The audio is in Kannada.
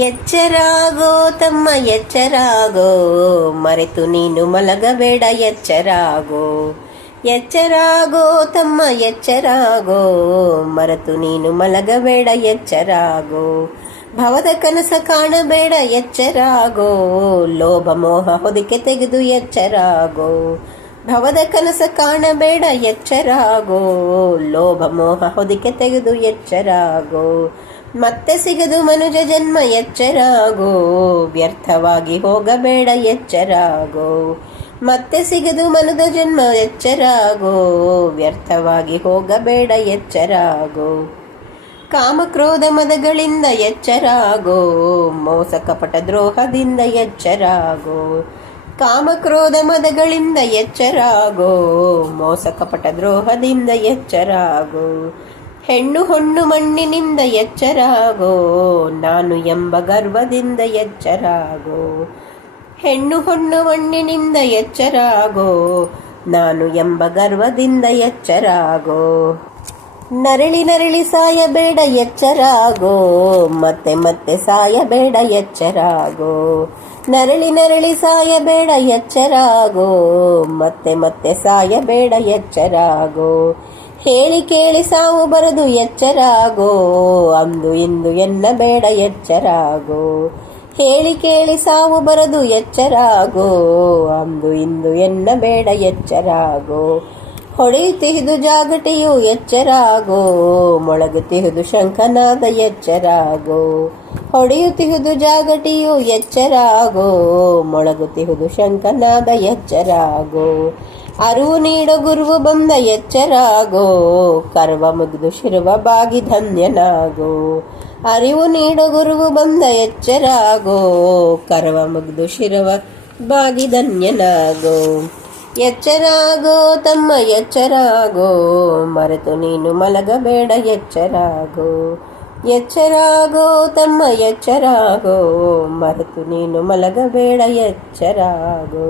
ಎಚ್ಚರಾಗೋ ತಮ್ಮ ಎಚ್ಚರಾಗೋ ಮರೆತು ನೀನು ಮಲಗಬೇಡ ಎಚ್ಚರಾಗೋ ಎಚ್ಚರಾಗೋ ತಮ್ಮ ಎಚ್ಚರಾಗೋ ಮರೆತು ನೀನು ಮಲಗಬೇಡ ಎಚ್ಚರಾಗೋ ಭವದ ಕನಸ ಕಾಣಬೇಡ ಎಚ್ಚರಾಗೋ ಲೋಭ ಮೋಹ ಹೊದಿಕೆ ತೆಗೆದು ಎಚ್ಚರಾಗೋ ಭವದ ಕನಸ ಕಾಣಬೇಡ ಎಚ್ಚರಾಗೋ ಲೋಭ ಮೋಹ ಹೊದಿಕೆ ತೆಗೆದು ಎಚ್ಚರಾಗೋ ಮತ್ತೆ ಸಿಗದು ಮನುಜ ಜನ್ಮ ಎಚ್ಚರಾಗೋ, ವ್ಯರ್ಥವಾಗಿ ಹೋಗಬೇಡ ಎಚ್ಚರಾಗೋ. ಮತ್ತೆ ಸಿಗದು ಮನುಜ ಜನ್ಮ ಎಚ್ಚರಾಗೋ, ವ್ಯರ್ಥವಾಗಿ ಹೋಗಬೇಡ ಎಚ್ಚರಾಗೋ. ಕಾಮಕ್ರೋಧ ಮದಗಳಿಂದ ಎಚ್ಚರಾಗೋ ಮೋಸ ಕಪಟ ದ್ರೋಹದಿಂದ ಎಚ್ಚರಾಗೋ. ಕಾಮಕ್ರೋಧ ಮದಗಳಿಂದ ಎಚ್ಚರಾಗೋ ಮೋಸ ಕಪಟ ದ್ರೋಹದಿಂದ ಎಚ್ಚರಾಗೋ. ಹೆಣ್ಣು ಹೊಣ್ಣು ಮಣ್ಣಿನಿಂದ ಎಚ್ಚರಾಗೋ, ನಾನು ಎಂಬ ಗರ್ವದಿಂದ ಎಚ್ಚರಾಗೋ. ಹೆಣ್ಣು ಹೊಣ್ಣು ಮಣ್ಣಿನಿಂದ ಎಚ್ಚರಾಗೋ, ನಾನು ಎಂಬ ಗರ್ವದಿಂದ ಎಚ್ಚರಾಗೋ. ನರಳಿ ನರಳಿ ಸಾಯಬೇಡ, ಎಚ್ಚರಾಗೋ. ಮತ್ತೆ ಮತ್ತೆ ಸಾಯಬೇಡ, ಎಚ್ಚರಾಗೋ. ನರಳಿ ನರಳಿ ಸಾಯಬೇಡ, ಎಚ್ಚರಾಗೋ. ಮತ್ತೆ ಮತ್ತೆ ಸಾಯಬೇಡ, ಎಚ್ಚರಾಗೋ. ಹೇಳಿ ಕೇಳಿ ಸಾವು ಬರದು ಎಚ್ಚರಾಗೋ, ಅಂದು ಇಂದು ಎನ್ನಬೇಡ ಎಚ್ಚರಾಗೋ. ಹೇಳಿ ಕೇಳಿ ಸಾವು ಬರದು ಎಚ್ಚರಾಗೋ, ಅಂದು ಇಂದು ಎನ್ನಬೇಡ ಎಚ್ಚರಾಗೋ. ಹೊಡೆಯುತ್ತಿಹುದು ಜಾಗಟೆಯು ಎಚ್ಚರಾಗೋ ಮೊಳಗುತ್ತಿಹುದು ಶಂಖನಾದ ಎಚ್ಚರಾಗೋ. ಹೊಡೆಯುತ್ತಿಹುದು ಜಾಗಟಿಯು ಎಚ್ಚರಾಗೋ ಮೊಳಗುತ್ತಿಹುದು ಶಂಖನಾದ ಎಚ್ಚರಾಗೋ. ಅರಿವು ನೀಡೋ ಗುರುವು ಬಂದ ಎಚ್ಚರಾಗೋ ಕರ್ವ ಮುಗಿದು ಶಿರುವ ಬಾಗಿ ಧನ್ಯನಾಗೋ ಅರಿವು ನೀಡೋ ಗುರುವು ಬಂದ ಎಚ್ಚರಾಗೋ ಕರ್ವ ಮುಗಿದು ಶಿರವ ಬಾಗಿ ಧನ್ಯನಾಗೋ ಎಚ್ಚರಾಗೋ ತಮ್ಮ ಎಚ್ಚರಾಗೋ ಮರೆತು ನೀನು ಮಲಗಬೇಡ ಎಚ್ಚರಾಗೋ ಎಚ್ಚರಾಗೋ ತಮ್ಮ ಎಚ್ಚರಾಗೋ ಮರೆತು ನೀನು ಮಲಗಬೇಡ ಎಚ್ಚರಾಗೋ